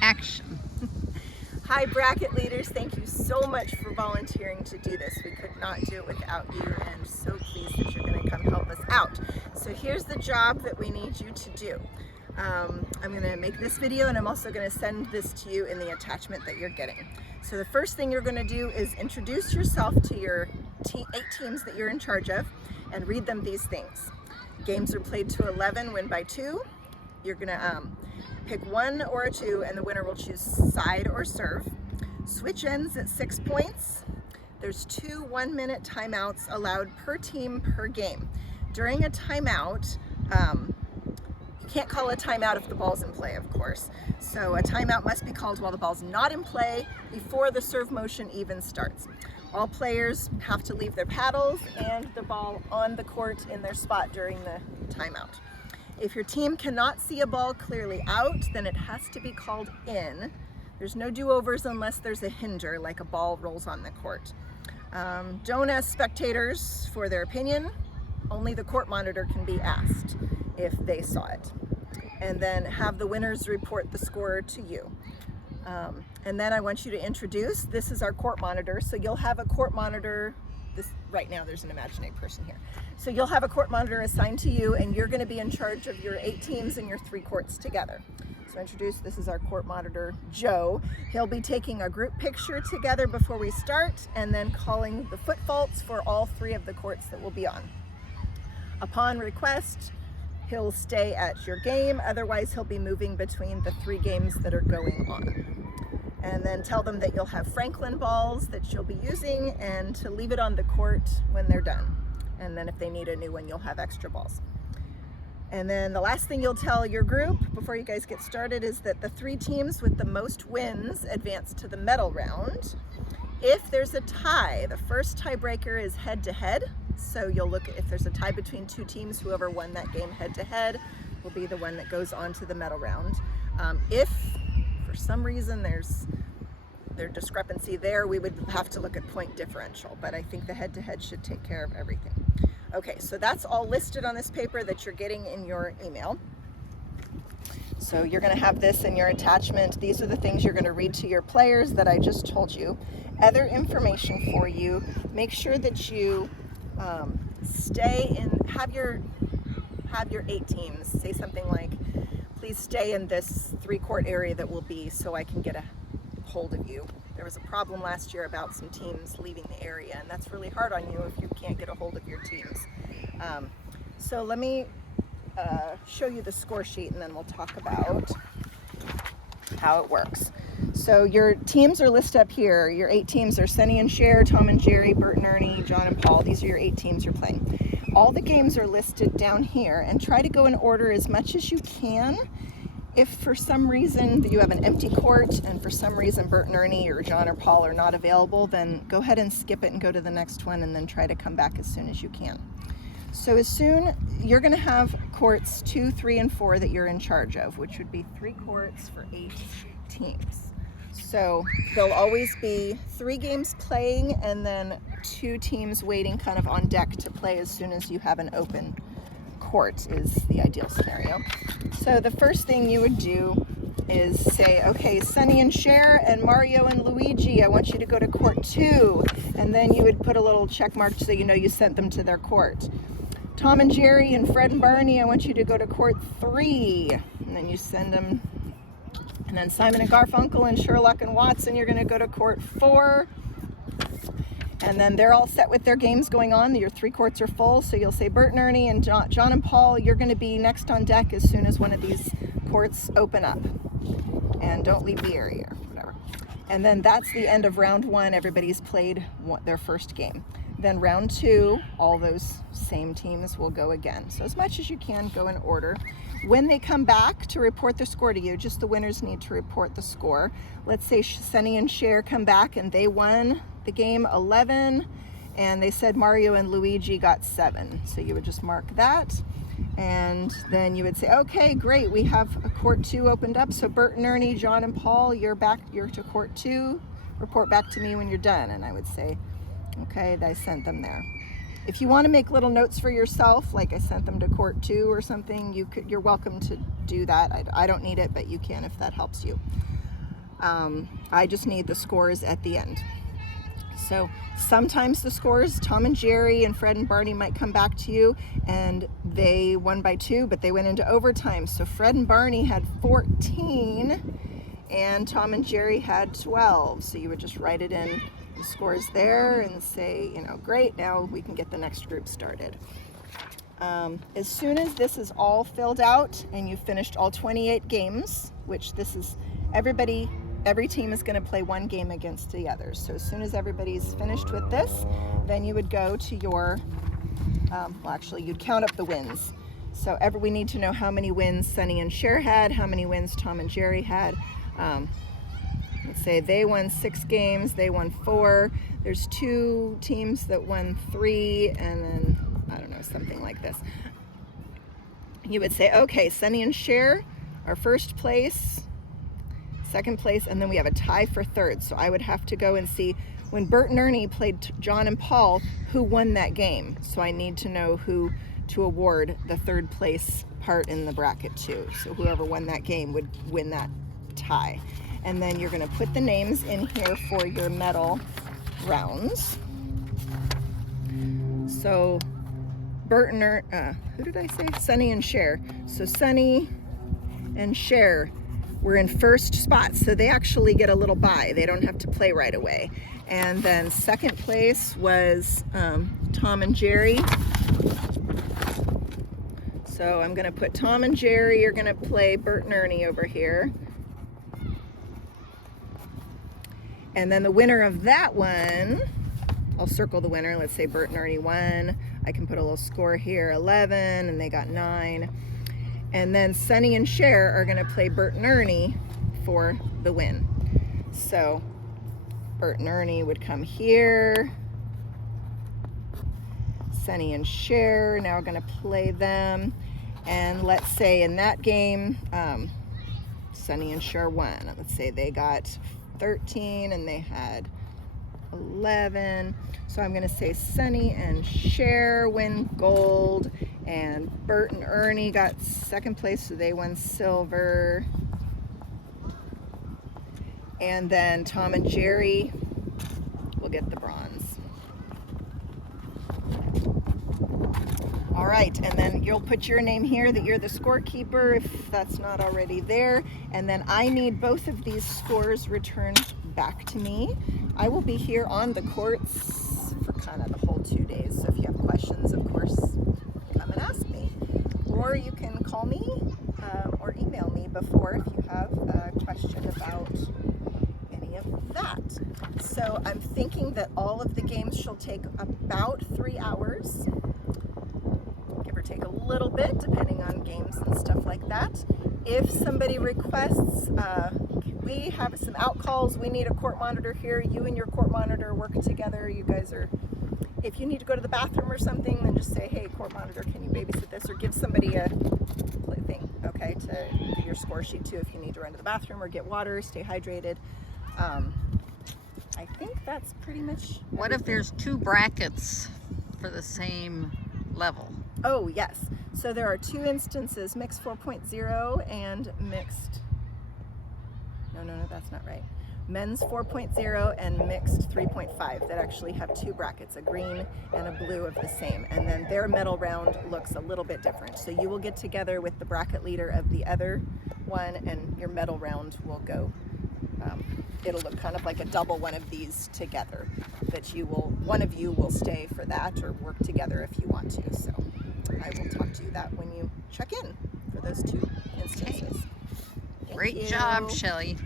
Action. Hi bracket leaders, thank you so much for volunteering to do this. We could not do it without you, and so pleased that you're going to come help us out. So here's the job that we need you to do. I'm going to make this video, and I'm also going to send this to you in the attachment that you're getting. So the first thing you're going to do is introduce yourself to your 8 teams that you're in charge of and read them these things. Games are played to 11, win by 2. You're going to pick 1 or a 2, and the winner will choose side or serve. Switch ends at 6 points. There's 2 1-minute timeouts allowed per team per game. During a timeout, you can't call a timeout if the ball's in play, of course. So a timeout must be called while the ball's not in play, before the serve motion even starts. All players have to leave their paddles and the ball on the court in their spot during the timeout. If your team cannot see a ball clearly out, then it has to be called in. There's no do-overs unless there's a hinder, like a ball rolls on the court. Don't ask spectators for their opinion. Only the court monitor can be asked if they saw it. And then have the winners report the score to you. And then I want you to introduce, this is our court monitor, so you'll have a court monitor. Right now there's an imaginary person here. So you'll have a court monitor assigned to you, and you're going to be in charge of your 8 teams and your 3 courts together. So introduce, this is our court monitor, Joe. He'll be taking a group picture together before we start, and then calling the foot faults for all 3 of the courts that will be on. Upon request, he'll stay at your game, otherwise he'll be moving between the 3 games that are going on. And then tell them that you'll have Franklin balls that you'll be using, and to leave it on the court when they're done. And then if they need a new one, you'll have extra balls. And then the last thing you'll tell your group before you guys get started is that the 3 teams with the most wins advance to the medal round. If there's a tie, the first tiebreaker is head-to-head. So you'll look at, if there's a tie between 2 teams, whoever won that game head-to-head will be the one that goes on to the medal round. If for some reason there's discrepancy there, we would have to look at point differential, but I think the head-to-head should take care of everything. Okay, so that's all listed on this paper that you're getting in your email. So you're going to have this in your attachment. These are the things you're going to read to your players that I just told you. Other information for you, make sure that you stay in, have your 8 teams say something like, please stay in this 3-court area that will be, so I can get a hold of you. There was a problem last year about some teams leaving the area, and that's really hard on you if you can't get a hold of your teams. So let me show you the score sheet, and then we'll talk about how it works. So your teams are listed up here. Your 8 teams are Sunny and Cher, Tom and Jerry, Bert and Ernie, John and Paul. These are your 8 teams you're playing. All the games are listed down here, and try to go in order as much as you can. If for some reason you have an empty court and for some reason Bert and Ernie or John or Paul are not available, then go ahead and skip it and go to the next one, and then try to come back as soon as you can. So as soon, you're going to have courts 2, 3, and 4 that you're in charge of, which would be 3 courts for 8 teams. So there'll always be 3 games playing, and then 2 teams waiting kind of on deck to play as soon as you have an open court is the ideal scenario. So the first thing you would do is say, okay, Sunny and Cher and Mario and Luigi, I want you to go to court 2. And then you would put a little check mark so you know you sent them to their court. Tom and Jerry and Fred and Barney, I want you to go to court 3. And then you send them. And then Simon and Garfunkel and Sherlock and Watson, you're going to go to court 4. And then they're all set with their games going on. Your 3 courts are full. So you'll say Bert and Ernie and John and Paul, you're going to be next on deck as soon as one of these courts open up. And don't leave the area or whatever. And then that's the end of round 1. Everybody's played their first game. Then round 2, all those same teams will go again. So as much as you can, go in order. When they come back to report their score to you, just the winners need to report the score. Let's say Sunny and Cher come back and they won the game 11, and they said Mario and Luigi got 7. So you would just mark that, and then you would say, okay, great, we have a court 2 opened up. So Bert and Ernie, John and Paul, you're to court 2. Report back to me when you're done. And I would say, okay, I sent them there. If you want to make little notes for yourself, like I sent them to court 2 or something, you're welcome to do that. I don't need it, but you can if that helps you. I just need the scores at the end. So sometimes the scores, Tom and Jerry and Fred and Barney might come back to you and they won by 2, but they went into overtime. So Fred and Barney had 14 and Tom and Jerry had 12. So you would just write it in the scores there and say, you know, great, now we can get the next group started. As soon as this is all filled out and you've finished all 28 games, which this is every team is going to play 1 game against the others. So as soon as everybody's finished with this, then you would go to your, well actually you'd count up the wins. So we need to know how many wins Sunny and Cher had, how many wins Tom and Jerry had. Let's say they won 6 games, they won 4. There's 2 teams that won 3, and then, I don't know, something like this. You would say, okay, Sunny and Cher are first place, second place, and then we have a tie for third. So I would have to go and see when Bert and Ernie played John and Paul, who won that game. So I need to know who to award the third place part in the bracket to. So whoever won that game would win that tie. And then you're going to put the names in here for your medal rounds. So Bert and who did I say? Sunny and Cher. So Sunny and Cher were in first spot, so they actually get a little bye. They don't have to play right away. And then second place was Tom and Jerry. So I'm gonna put Tom and Jerry are gonna play Bert and Ernie over here. And then the winner of that one, I'll circle the winner. Let's say Bert and Ernie won. I can put a little score here, 11, and they got 9. And then Sunny and Cher are gonna play Bert and Ernie for the win. So Bert and Ernie would come here. Sunny and Cher now are gonna play them. And let's say in that game, Sunny and Cher won. Let's say they got 13 and they had 11. So I'm gonna say Sunny and Cher win gold, and Bert and Ernie got second place, so they won silver. And then Tom and Jerry will get the bronze. All right, and then you'll put your name here that you're the scorekeeper if that's not already there. And then I need both of these scores returned back to me. I will be here on the courts for kind of the whole 2 days. So if you have questions, of course, come and ask me. Or you can call me or email me before if you have a question about any of that. So I'm thinking that all of the games shall take about 3 hours. Give or take a little bit, depending on games and stuff like that. If somebody requests, we have some out calls, we need a court monitor here, you and your court monitor work together, you guys are, if you need to go to the bathroom or something, then just say, hey, court monitor, can you babysit this? Or give somebody a thing, okay, to do your score sheet too if you need to run to the bathroom or get water, stay hydrated. I think that's pretty much everything. What if there's 2 brackets for the same level? Oh, yes. So there are 2 instances, mixed 4.0 and mixed, no, that's not right. Men's 4.0 and mixed 3.5 that actually have 2 brackets, a green and a blue of the same. And then their medal round looks a little bit different. So you will get together with the bracket leader of the other one and your medal round will go, it'll look kind of like a double one of these together. But one of you will stay for that or work together if you want to. So I will talk to you that when you check in for those 2 instances. Great job, Shelley.